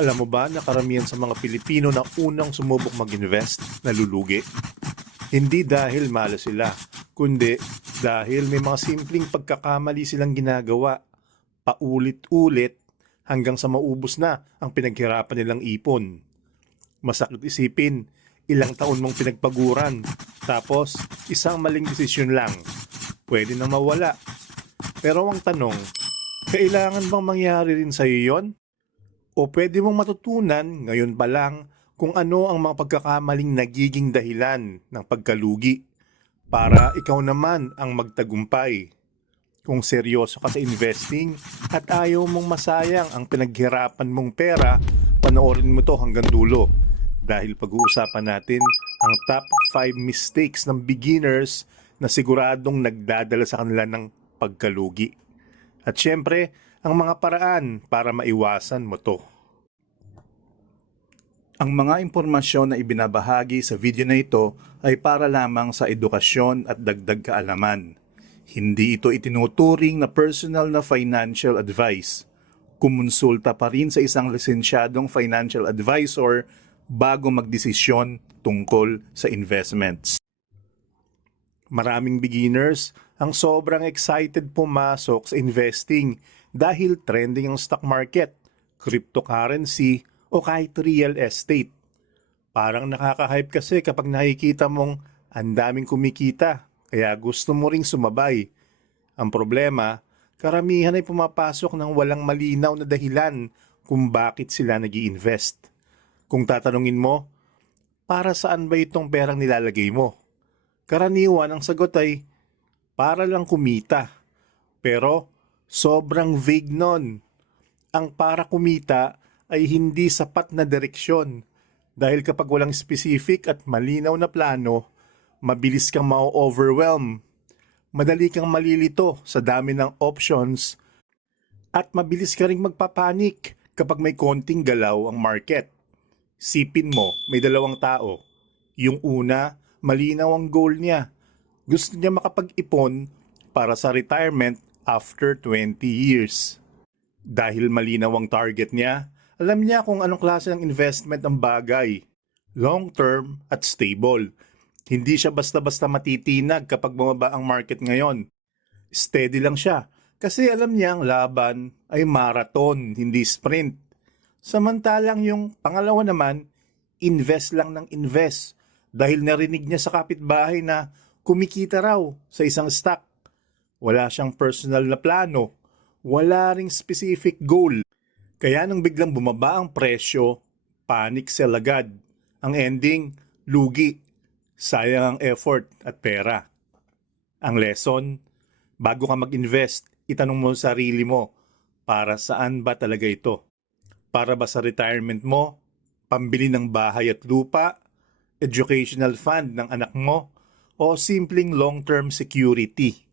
Alam mo ba na karamihan sa mga Pilipino na unang sumubok mag-invest, nalulugi? Hindi dahil malo sila, kundi dahil may mga simpleng pagkakamali silang ginagawa. Paulit-ulit hanggang sa maubos na ang pinaghirapan nilang ipon. Masakit isipin, ilang taon mong pinagpaguran, tapos isang maling desisyon lang. Pwede nang mawala. Pero ang tanong, kailangan bang mangyari rin sa'yo yon? O pwede mong matutunan ngayon pa lang kung ano ang mga pagkakamaling nagiging dahilan ng pagkalugi para ikaw naman ang magtagumpay. Kung seryoso ka sa investing at ayaw mong masayang ang pinaghirapan mong pera, panoorin mo to hanggang dulo dahil pag-uusapan natin ang top 5 mistakes ng beginners na siguradong nagdadala sa kanila ng pagkalugi. At syempre, ang mga paraan para maiwasan mo to. Ang mga impormasyon na ibinabahagi sa video na ito ay para lamang sa edukasyon at dagdag kaalaman. Hindi ito itinuturing na personal na financial advice. Kumonsulta pa rin sa isang lisensyadong financial advisor bago magdesisyon tungkol sa investments. Maraming beginners ang sobrang excited pumasok sa investing dahil trending ang stock market, cryptocurrency o kahit real estate. Parang nakaka-hype kasi kapag nakikita mong ang daming kumikita, kaya gusto mo ring sumabay. Ang problema, karamihan ay pumapasok ng walang malinaw na dahilan kung bakit sila nag invest Kung tatanungin mo, para saan ba itong perang nilalagay mo? Karaniwan ang sagot ay, para lang kumita. Pero, sobrang vague nun. Ang para kumita ay hindi sapat na direksyon. Dahil kapag walang specific at malinaw na plano, mabilis kang ma-overwhelm. Madali kang malilito sa dami ng options at mabilis ka ring magpapanik kapag may konting galaw ang market. Sipin mo, may dalawang tao. Yung una, malinaw ang goal niya. Gusto niya makapag-ipon para sa retirement after 20 years. Dahil malinaw ang target niya, alam niya kung anong klase ng investment ang bagay. Long-term at stable. Hindi siya basta-basta matitinag kapag bumaba ang market ngayon. Steady lang siya kasi alam niya ang laban ay marathon, hindi sprint. Samantalang yung pangalawa naman, invest lang ng invest dahil narinig niya sa kapitbahay na kumikita raw sa isang stock. Wala siyang personal na plano, wala ring specific goal. Kaya nung biglang bumaba ang presyo, panic sell agad. Ang ending, lugi. Sayang ang effort at pera. Ang lesson, bago ka mag-invest, itanong mo sa sarili mo, para saan ba talaga ito? Para ba sa retirement mo? Pambili ng bahay at lupa? educational fund ng anak mo, o simpleng long-term security.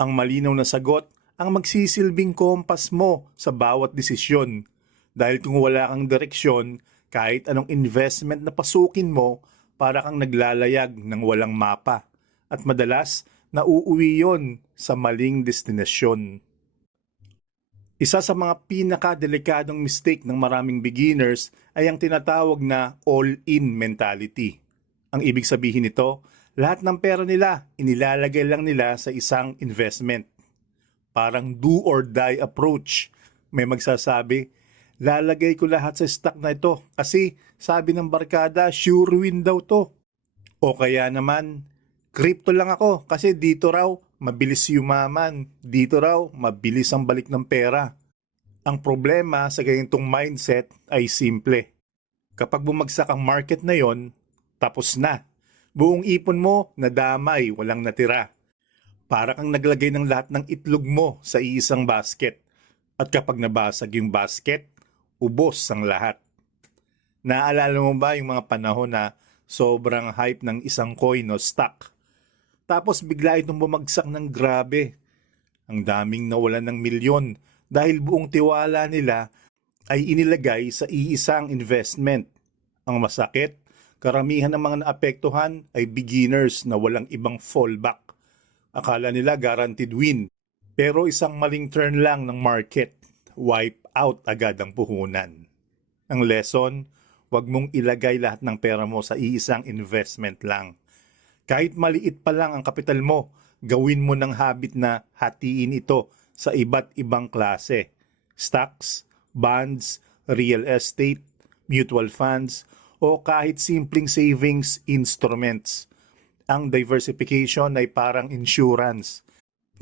Ang malinaw na sagot ang magsisilbing kompas mo sa bawat desisyon. Dahil kung wala kang direksyon, kahit anong investment na pasukin mo, para kang naglalayag ng walang mapa. At madalas, nauuwi yon sa maling destinasyon. Isa sa mga pinakadelikadong mistake ng maraming beginners ay ang tinatawag na all-in mentality. Ang ibig sabihin nito, lahat ng pera nila inilalagay lang nila sa isang investment. Parang do or die approach. May magsasabi, lalagay ko lahat sa stock na ito kasi sabi ng barkada, sure win daw to. O kaya naman, crypto lang ako kasi dito raw mabilis yumaman, dito raw mabilis ang balik ng pera. Ang problema sa ganitong mindset ay simple. Kapag bumagsak ang market na yon, tapos na. Buong ipon mo, nadamay, walang natira. Para kang naglagay ng lahat ng itlog mo sa iisang basket. At kapag nabasag yung basket, ubos ang lahat. Naalala mo ba yung mga panahon na sobrang hype ng isang coin o stock? Tapos bigla itong bumagsak ng grabe. Ang daming nawalan ng milyon dahil buong tiwala nila ay inilagay sa iisang investment. Ang masakit, karamihan ng mga naapektuhan ay beginners na walang ibang fallback. Akala nila guaranteed win. Pero isang maling turn lang ng market, wipe out agad ang puhunan. Ang lesson, huwag mong ilagay lahat ng pera mo sa iisang investment lang. Kahit maliit pa lang ang kapital mo, gawin mo ng habit na hatiin ito sa iba't ibang klase. Stocks, bonds, real estate, mutual funds, o kahit simpleng savings instruments. Ang diversification ay parang insurance.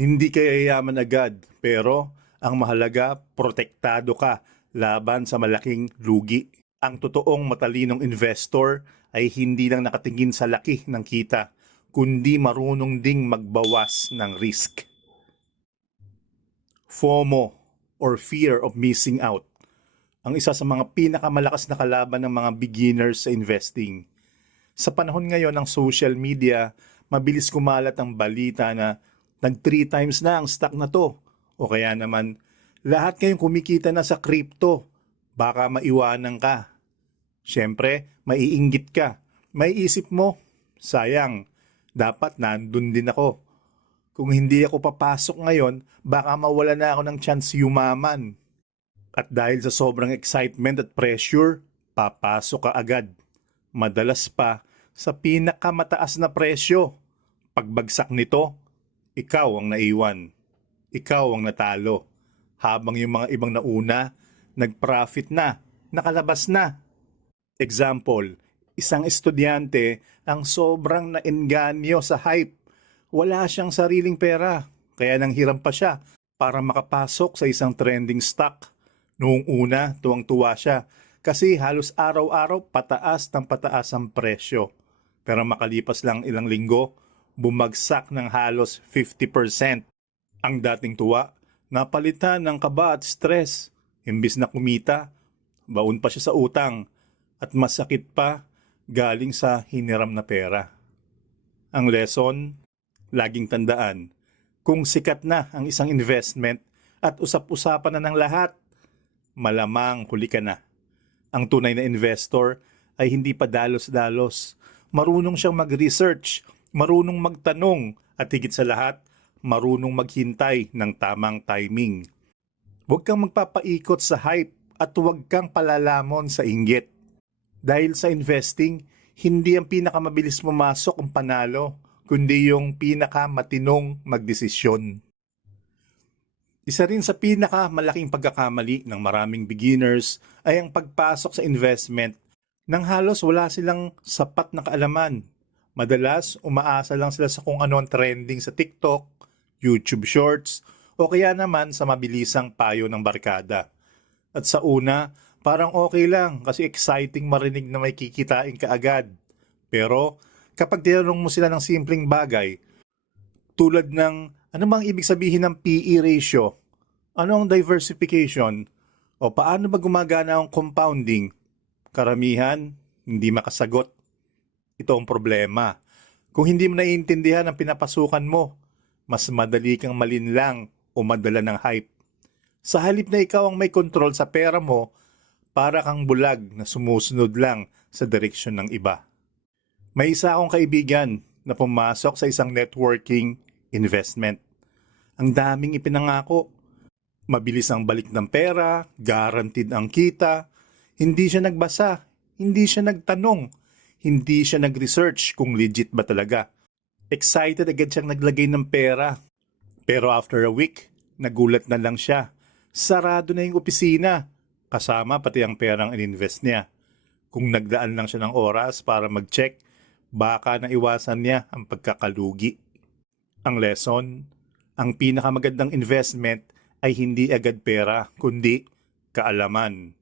Hindi ka yayaman agad, pero ang mahalaga, protektado ka laban sa malaking lugi. Ang totoong matalinong investor ay hindi lang nakatingin sa laki ng kita, kundi marunong ding magbawas ng risk. FOMO or fear of missing out ang isa sa mga pinakamalakas na kalaban ng mga beginners sa investing. Sa panahon ngayon ng social media, mabilis kumalat ang balita na nag 3 times na ang stock na to. O kaya naman, lahat kayong kumikita na sa crypto. Baka maiwanan ka. Siyempre, maiinggit ka. May isip mo, sayang, dapat nandun din ako. Kung hindi ako papasok ngayon, baka mawala na ako ng chance yumaman. At dahil sa sobrang excitement at pressure, papasok ka agad. Madalas pa sa pinakamataas na presyo. Pagbagsak nito, ikaw ang naiwan. Ikaw ang natalo. Habang yung mga ibang nauna, nag-profit na, nakalabas na. Example, isang estudyante ang sobrang nainganyo sa hype. Wala siyang sariling pera, kaya nanghiram pa siya para makapasok sa isang trending stock. Noong una, tuwang-tuwa siya kasi halos araw-araw pataas ng pataas ang presyo. Pero makalipas lang ilang linggo, bumagsak ng halos 50%. Ang dating tuwa, napalitan ng kaba at stress. Imbis na kumita, baon pa siya sa utang at masakit pa galing sa hiniram na pera. Ang lesson, laging tandaan, kung sikat na ang isang investment at usap-usapan na ng lahat, malamang huli ka na. Ang tunay na investor ay hindi pa dalos-dalos. Marunong siyang mag-research, marunong magtanong, at higit sa lahat, marunong maghintay ng tamang timing. Huwag kang magpapaikot sa hype at huwag kang palalamon sa inggit. Dahil sa investing, hindi ang pinakamabilis pumasok ang panalo, kundi yung pinakamatinong magdesisyon. Isa rin sa pinakamalaking pagkakamali ng maraming beginners ay ang pagpasok sa investment nang halos wala silang sapat na kaalaman. Madalas, umaasa lang sila sa kung ano ang trending sa TikTok, YouTube Shorts, o kaya naman sa mabilisang payo ng barkada. At sa una, parang okay lang kasi exciting marinig na may kikitain ka agad. Pero kapag tinanong mo sila ng simpleng bagay, tulad ng ano bang ibig sabihin ng PE ratio? Ano ang diversification? O paano ba gumagana ang compounding? Karamihan, hindi makasagot. Ito ang problema. Kung hindi mo naiintindihan ang pinapasukan mo, mas madali kang malinlang o madala ng hype. Sa halip na ikaw ang may kontrol sa pera mo, para kang bulag na sumusunod lang sa direksyon ng iba. May isa akong kaibigan na pumasok sa isang networking investment. Ang daming ipinangako. Mabilis ang balik ng pera, guaranteed ang kita. Hindi siya nagbasa, hindi siya nagtanong, hindi siya nag-research kung legit ba talaga. Excited agad siyang naglagay ng pera. Pero after a week, nagulat na lang siya. Sarado na yung opisina, kasama pati ang perang ininvest niya. Kung nagdaan lang siya ng oras para mag-check, baka naiwasan niya ang pagkakalugi. Ang lesson, ang pinakamagandang investment ay hindi agad pera, kundi kaalaman.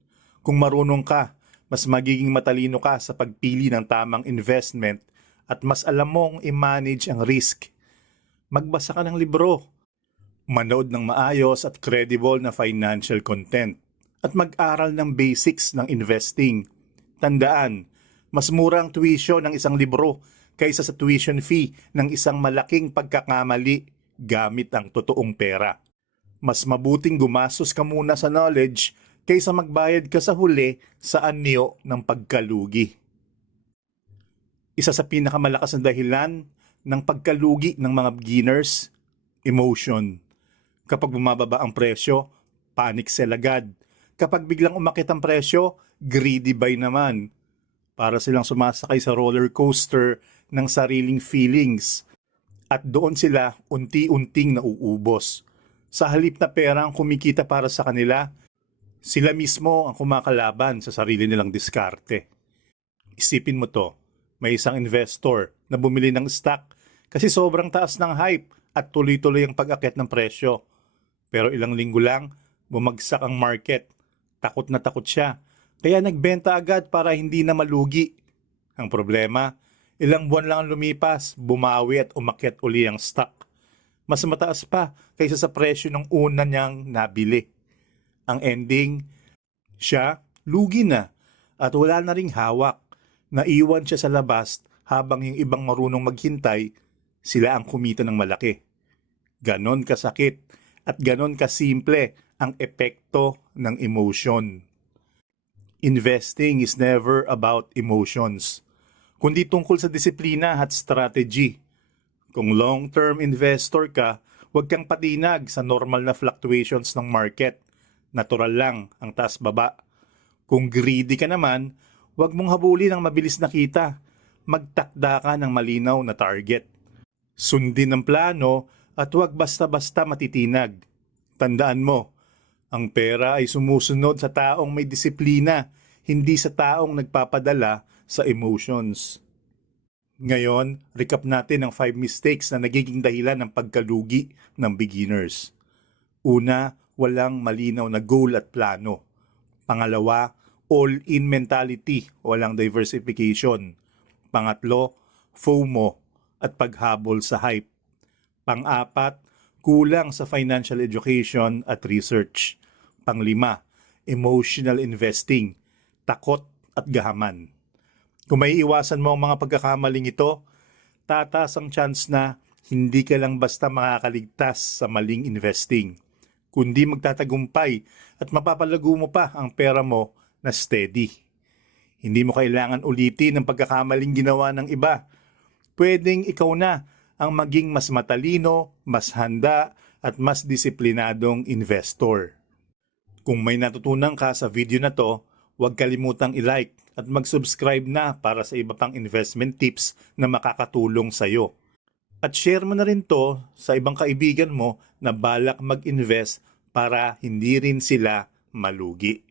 Kung marunong ka, mas magiging matalino ka sa pagpili ng tamang investment at mas alam mong i-manage ang risk. Magbasa ka ng libro, manood ng maayos at credible na financial content, at mag-aral ng basics ng investing. Tandaan, mas mura ang tuition ng isang libro kaysa sa tuition fee ng isang malaking pagkakamali gamit ang totoong pera. Mas mabuting gumastos ka muna sa knowledge kaysa magbayad ka sa huli sa anyo ng pagkalugi. Isa sa pinakamalakas na dahilan ng pagkalugi ng mga beginners, emotion. Kapag bumababa ang presyo, panic sell agad. Kapag biglang umakit ang presyo, greedy buy naman. Para silang sumasakay sa roller coaster ng sariling feelings. At doon sila unti-unting nauubos. Sa halip na pera ang kumikita para sa kanila, sila mismo ang kumakalaban sa sarili nilang diskarte. Isipin mo to, may isang investor na bumili ng stock kasi sobrang taas ng hype at tuloy-tuloy ang pag-akit ng presyo. Pero ilang linggo lang, bumagsak ang market. Takot na takot siya. Kaya nagbenta agad para hindi na malugi. Ang problema, ilang buwan lang ang lumipas, bumawi at umakyat uli ang stock. Mas mataas pa kaysa sa presyo ng una niyang nabili. Ang ending, siya lugi na at wala na ring hawak. Naiwan siya sa labas habang yung ibang marunong maghintay, sila ang kumita ng malaki. Ganon kasakit at ganon kasimple ang epekto ng emotion. Investing is never about emotions, kundi tungkol sa disiplina at strategy. Kung long-term investor ka, huwag kang patinag sa normal na fluctuations ng market. Natural lang ang taas baba. Kung greedy ka naman, huwag mong habulin ang mabilis na kita. Magtakda ka ng malinaw na target. Sundin ang plano at huwag basta-basta matitinag. Tandaan mo, ang pera ay sumusunod sa taong may disiplina, hindi sa taong nagpapadala sa emotions. Ngayon, recap natin ang 5 mistakes na nagiging dahilan ng pagkalugi ng beginners. Una, walang malinaw na goal at plano. Pangalawa, all-in mentality, walang diversification. Pangatlo, FOMO at paghabol sa hype. Pang-apat, kulang sa financial education at research. Panglima, emotional investing, takot at gahaman. Kung may iwasan mo ang mga pagkakamaling ito, tataas ang chance na hindi ka lang basta makakaligtas sa maling investing, kundi magtatagumpay at mapapalago mo pa ang pera mo na steady. Hindi mo kailangan ulitin ang pagkakamaling ginawa ng iba. Pwedeng ikaw na ang maging mas matalino, mas handa at mas disiplinadong investor. Kung may natutunan ka sa video na to, huwag kalimutang i-like at mag-subscribe na para sa iba pang investment tips na makakatulong sa iyo. At share mo na rin to sa ibang kaibigan mo na balak mag-invest para hindi rin sila malugi.